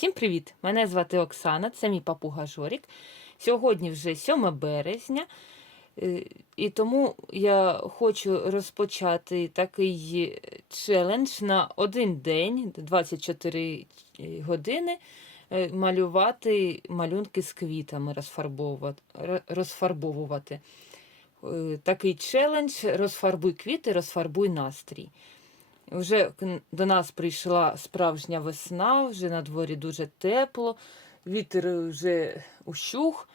Всім привіт! Мене звати Оксана, це мій папуга Жорік. Сьогодні вже 7 березня, е, і тому я хочу розпочати такий челендж на один день, 24 години, е, малювати малюнки з квітами, розфарбовувати. Е, Такий челендж розфарбуй квіти, розфарбуй настрій. Вже до нас прийшла справжня весна, вже на дворі дуже тепло, вітер вже ущух,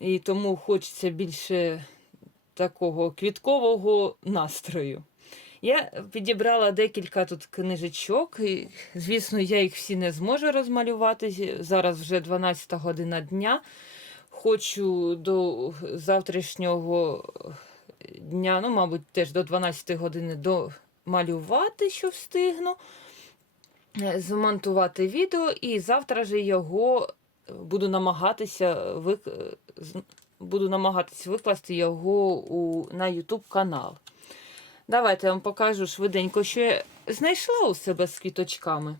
і тому хочеться більше такого квіткового настрою. Я підібрала декілька тут книжечок. І, звісно, я їх всі не зможу розмалювати. Зараз вже 12 година дня. Хочу до завтрашнього дня, ну, мабуть, теж до 12 години до малювати, що встигну, е, змонтувати відео, і завтра же його е, буду намагатися вик... е, буду намагатися викласти його у... на YouTube канал. Давайте я вам покажу швиденько, що я знайшла у себе з квіточками.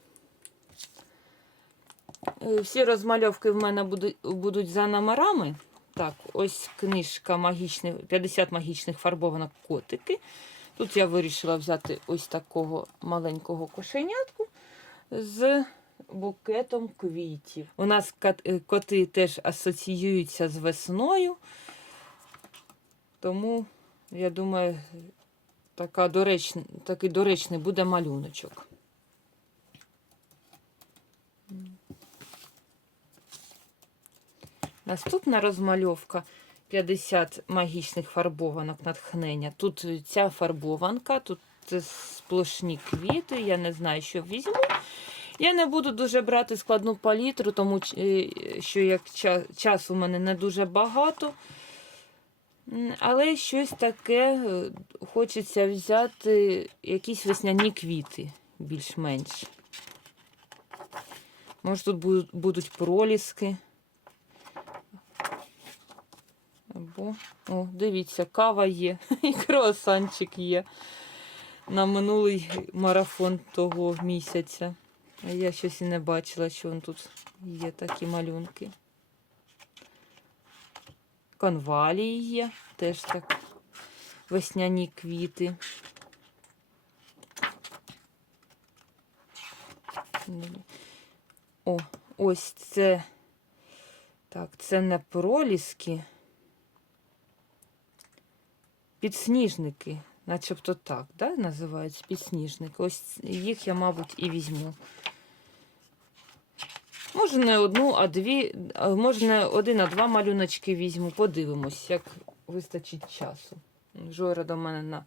Всі розмальовки в мене будуть за номерами. Так, ось книжка магічних, 50 магічних фарбованок котики. Тут я вирішила взяти ось такого маленького кошенятку з букетом квітів. У нас е, коти теж асоціюються з весною, тому, я думаю, така доречн, такий доречний буде малюночок. Наступна розмальовка 50 магічних фарбованок натхнення. Тут ця фарбованка, тут сплошні квіти, я не знаю, що візьму. Я не буду дуже брати складну палітру, тому е, що як ча- часу у мене не дуже багато. Але щось таке е, хочеться взяти якісь весняні квіти більш-менш. Може, тут будуть проліски. О, дивіться, кава є, і круасанчик є на минулий марафон того місяця. А я щось і не бачила, що он тут є такі малюнки. Конвалії є, теж так весняні квіти. О, ось це. Так, це не проліски. Підсніжники, начебто так, да, називаються підсніжники. Ось їх я, мабуть, і візьму. Може, не одну, а дві, може, не один, а два малюночки візьму. Подивимось, як вистачить часу. Жора до мене на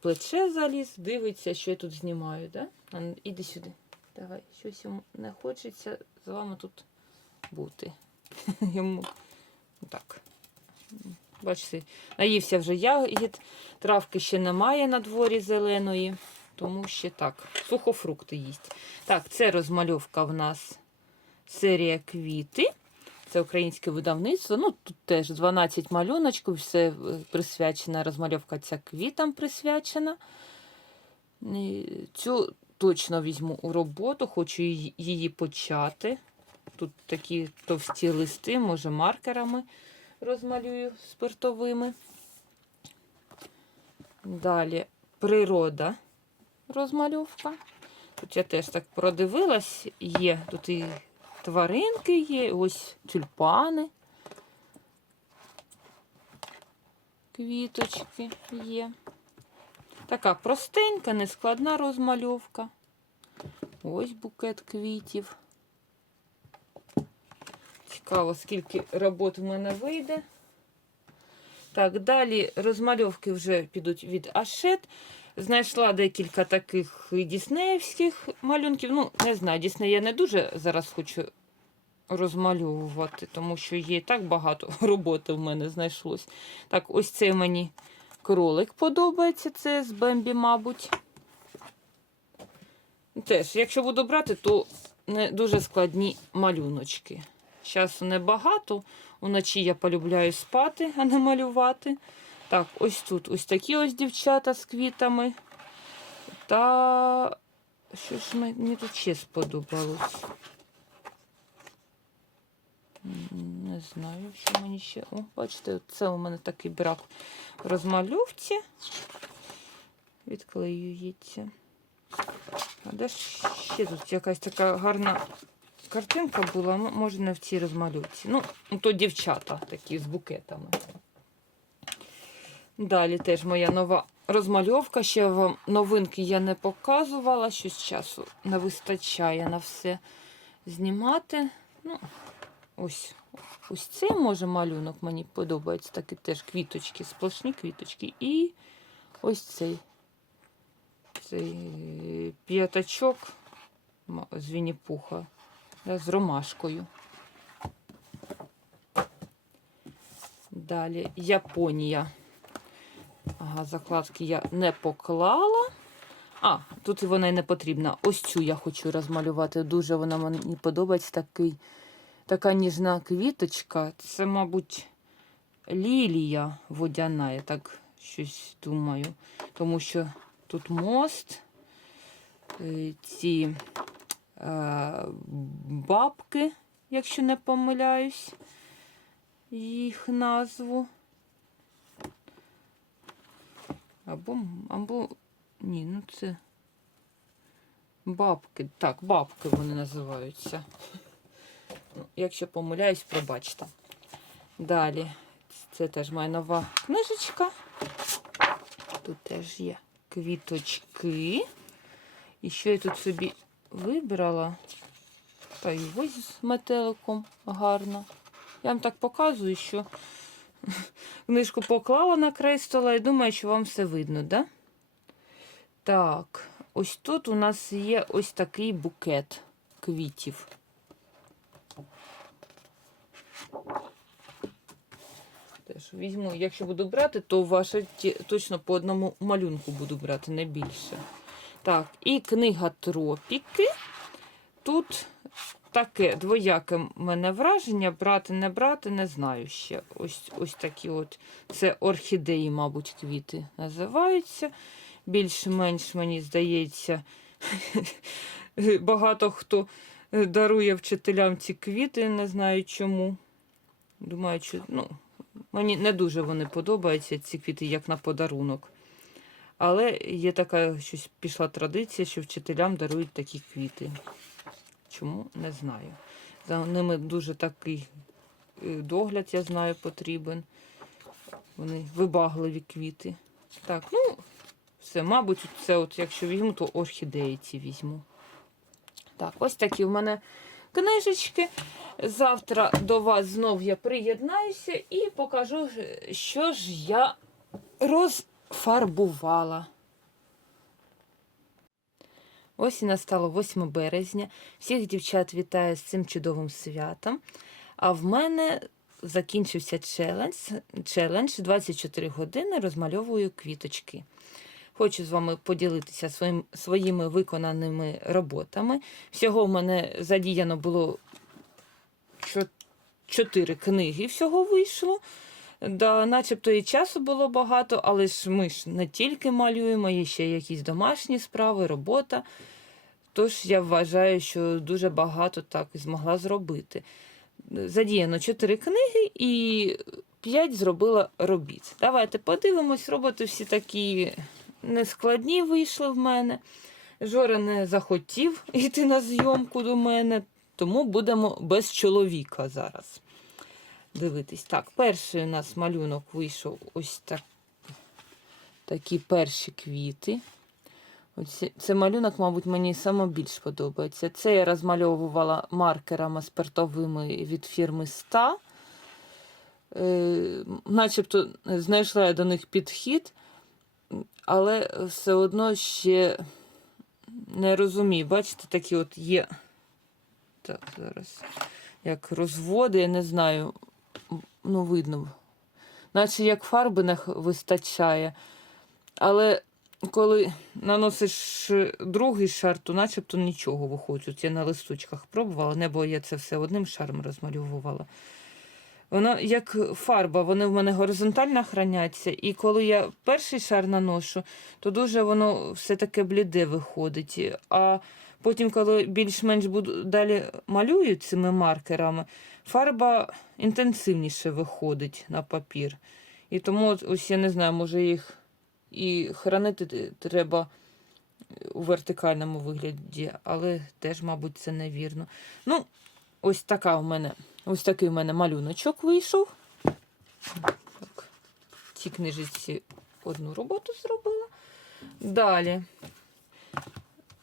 плече заліз, дивиться, що я тут знімаю, да? Ну, іди сюди. Давай, щось йому не хочеться з вами тут бути. Йому так. Бачите, наївся вже ягід, травки ще немає на дворі зеленої, тому ще так, сухофрукти їсть. Так, це розмальовка в нас серія квіти. Це українське видавництво. Ну, тут теж 12 малюночків, все е, присвячена, розмальовка ця квітам присвячена. Цю точно візьму у роботу, хочу її почати. Тут такі товсті листи, може, маркерами розмалюю спиртовими. Далі природа розмальовка. Тут я теж так продивилась, є тут і тваринки є, ось тюльпани. Квіточки є. Така простенька, нескладна розмальовка. Ось букет квітів. Цікаво, скільки робот в мене вийде. Так, далі розмальовки вже підуть від Ашет. Знайшла декілька таких діснеївських малюнків. Ну, не знаю, Дісней я не дуже зараз хочу розмальовувати, тому що є так багато роботи в мене знайшлось. Так, ось цей мені кролик подобається. Це з Бембі, мабуть. Теж, якщо буду брати, то не дуже складні малюночки. Часу небагато. Уночі я полюбляю спати, а не малювати. Так, ось тут ось такі ось дівчата з квітами. Та що ж мені тут ще сподобалось? Не знаю, що мені ще. О, бачите, це у мене такий брак в розмальовці. Відклеюється. А де ж ще тут якась така гарна картинка була, м- може не в цій розмальовці. Ну, то дівчата такі з букетами. Далі теж моя нова розмальовка. Ще вам новинки я не показувала, щось часу не вистачає на все знімати. Ну, ось, ось цей може малюнок мені подобається. Такі теж квіточки, сплошні квіточки. І ось цей. Цей п'ятачок з Вінні-Пуха з ромашкою. Далі Японія. Ага, закладки я не поклала. А, тут вона й не потрібна. Ось цю я хочу розмалювати. Дуже вона мені подобається. Такий, така ніжна квіточка. Це, мабуть, лілія водяна, я так щось думаю. Тому що тут мост, е, ці бабки, якщо не помиляюсь, їх назву. Або, або ні, ну це бабки. Так, бабки вони називаються. Якщо помиляюсь, пробачте. Далі. Це теж моя нова книжечка. Тут теж є квіточки. І що я тут собі вибрала? Та й ось з метеликом гарно. Я вам так показую, що книжку поклала на край стола і думаю, що вам все видно, да? Так, ось тут у нас є ось такий букет квітів. Теж візьму, якщо буду брати, то ваше точно по одному малюнку буду брати, не більше. Так, і книга Тропіки. Тут таке двояке мене враження. Брати, не брати, не знаю ще. Ось, ось такі от. Це орхідеї, мабуть, квіти називаються. Більш-менш, мені здається, багато хто дарує вчителям ці квіти, не знаю чому. Думаю, що ну, мені не дуже вони подобаються, ці квіти, як на подарунок. Але є така щось пішла традиція, що вчителям дарують такі квіти. Чому не знаю. За ними дуже такий е, догляд, я знаю, потрібен. Вони вибагливі квіти. Так, ну, все, мабуть, це от, якщо візьму, то орхідеї ці візьму. Так, ось такі в мене книжечки. Завтра до вас знов я приєднаюся і покажу, що ж я розфарбувала. Ось і настало 8 березня. Всіх дівчат вітаю з цим чудовим святом. А в мене закінчився челендж. челендж 24 години розмальовую квіточки. Хочу з вами поділитися своїм, своїми виконаними роботами. Всього в мене задіяно було чо- чотири книги, всього вийшло. Да, начебто і часу було багато, але ж ми ж не тільки малюємо, є ще якісь домашні справи, робота. Тож я вважаю, що дуже багато так змогла зробити. Задіяно чотири книги і п'ять зробила робіт. Давайте подивимось, роботи всі такі нескладні вийшли в мене. Жора не захотів йти на зйомку до мене, тому будемо без чоловіка зараз дивитись. Так, перший у нас малюнок вийшов ось так, такі перші квіти. Оці, це малюнок, мабуть, мені саме більш подобається. Це я розмальовувала маркерами спиртовими від фірми Ста. Е, начебто знайшла я до них підхід, але все одно ще не розумію. Бачите, такі от є. Так, зараз. Як розводи, я не знаю. Ну, видно. Наче як фарби не вистачає. Але коли наносиш другий шар, то начебто нічого виходить. От Я на листочках пробувала, небо я це все одним шаром розмальовувала. Воно як фарба, вони в мене горизонтально храняться. І коли я перший шар наношу, то дуже воно все таке бліде виходить. А потім, коли більш-менш буду далі малюю цими маркерами, фарба інтенсивніше виходить на папір. І тому ось я не знаю, може їх і хранити треба у вертикальному вигляді, але теж, мабуть, це невірно. Ну, ось така в мене, ось такий в мене малюночок вийшов. Так, в цій книжечці одну роботу зробила. Далі.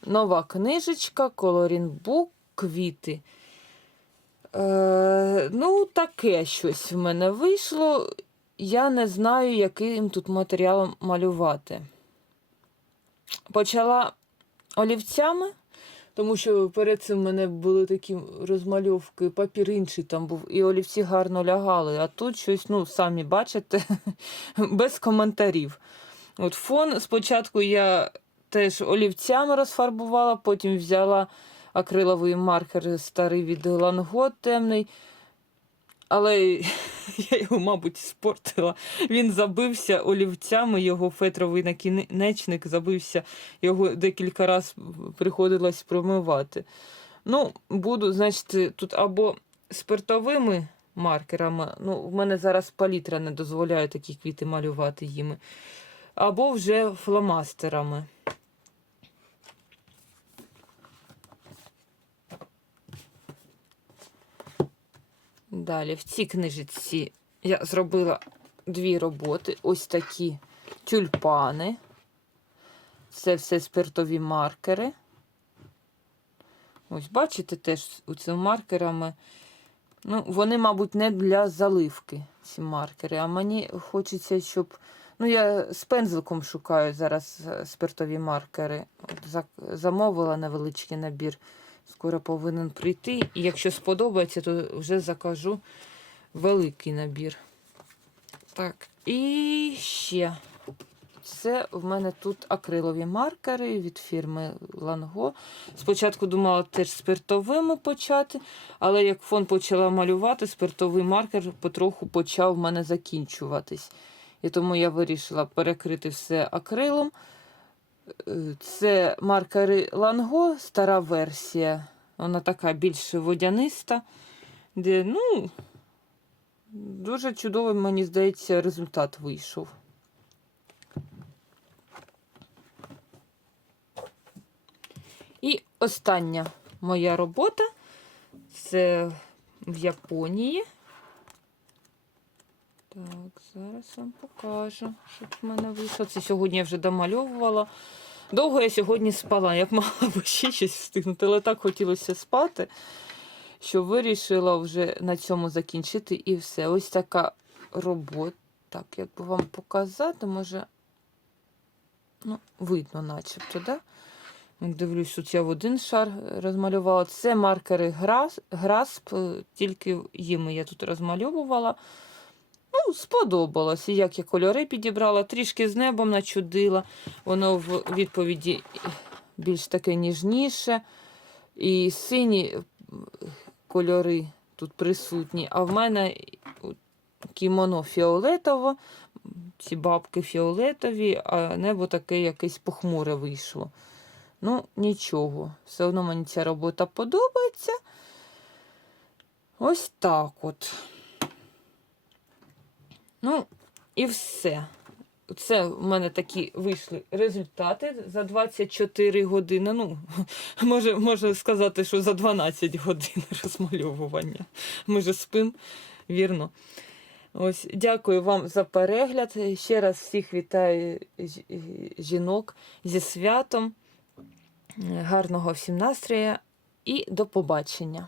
Нова книжечка, Book, квіти. Е, ну, таке щось в мене вийшло. Я не знаю, яким тут матеріалом малювати. Почала олівцями, тому що перед цим в мене були такі розмальовки, папір інший там був, і олівці гарно лягали. А тут щось, ну, самі бачите, без коментарів. От фон спочатку я теж олівцями розфарбувала, потім взяла акриловий маркер старий від Ланго темний. Але я його, мабуть, спортила. Він забився олівцями, його фетровий накінечник забився, його декілька разів приходилось промивати. Ну, буду, значить, тут або спиртовими маркерами, ну, в мене зараз палітра не дозволяє такі квіти малювати їми, або вже фломастерами. Далі, в цій книжечці я зробила дві роботи. Ось такі тюльпани. Це все спиртові маркери. Ось, бачите, теж цими маркерами. Ну, вони, мабуть, не для заливки, ці маркери. А мені хочеться, щоб. Ну, я з пензликом шукаю зараз е, спиртові маркери. Замовила невеличкий набір. Скоро повинен прийти. І якщо сподобається, то вже закажу великий набір. Так, і ще. Це в мене тут акрилові маркери від фірми Ланго. Спочатку думала теж спиртовими почати, але як фон почала малювати, спиртовий маркер потроху почав в мене закінчуватись. І тому я вирішила перекрити все акрилом. Е, Це маркери Ланго, стара версія. Вона така більш водяниста, де, ну, дуже чудовий, мені здається, результат вийшов. І остання моя робота це в Японії. Так, зараз вам покажу, що в мене вийшло. Це сьогодні я вже домальовувала. Довго я сьогодні спала, я б мала б ще щось встигнути, але так хотілося спати, що вирішила вже на цьому закінчити і все. Ось така робота. Так, як би вам показати, може, ну, видно, начебто, да? Дивлюсь, тут я в один шар розмалювала. Це маркери Грас- Грасп, тільки їми я тут розмальовувала. Ну, сподобалось. Як я кольори підібрала, трішки з небом начудила. Воно в відповіді більш таке ніжніше. І сині е, кольори тут присутні. А в мене кімоно фіолетово, ці бабки фіолетові, а небо таке якесь похмуре вийшло. Ну, нічого. Все одно мені ця робота подобається. Ось так от. Ну, і все. Це в мене такі вийшли результати за 24 години. Ну, може, можна сказати, що за 12 годин розмальовування. Ми же спим, вірно. Ось, дякую вам за перегляд. Ще раз всіх вітаю жінок зі святом. Гарного всім настрою і до побачення.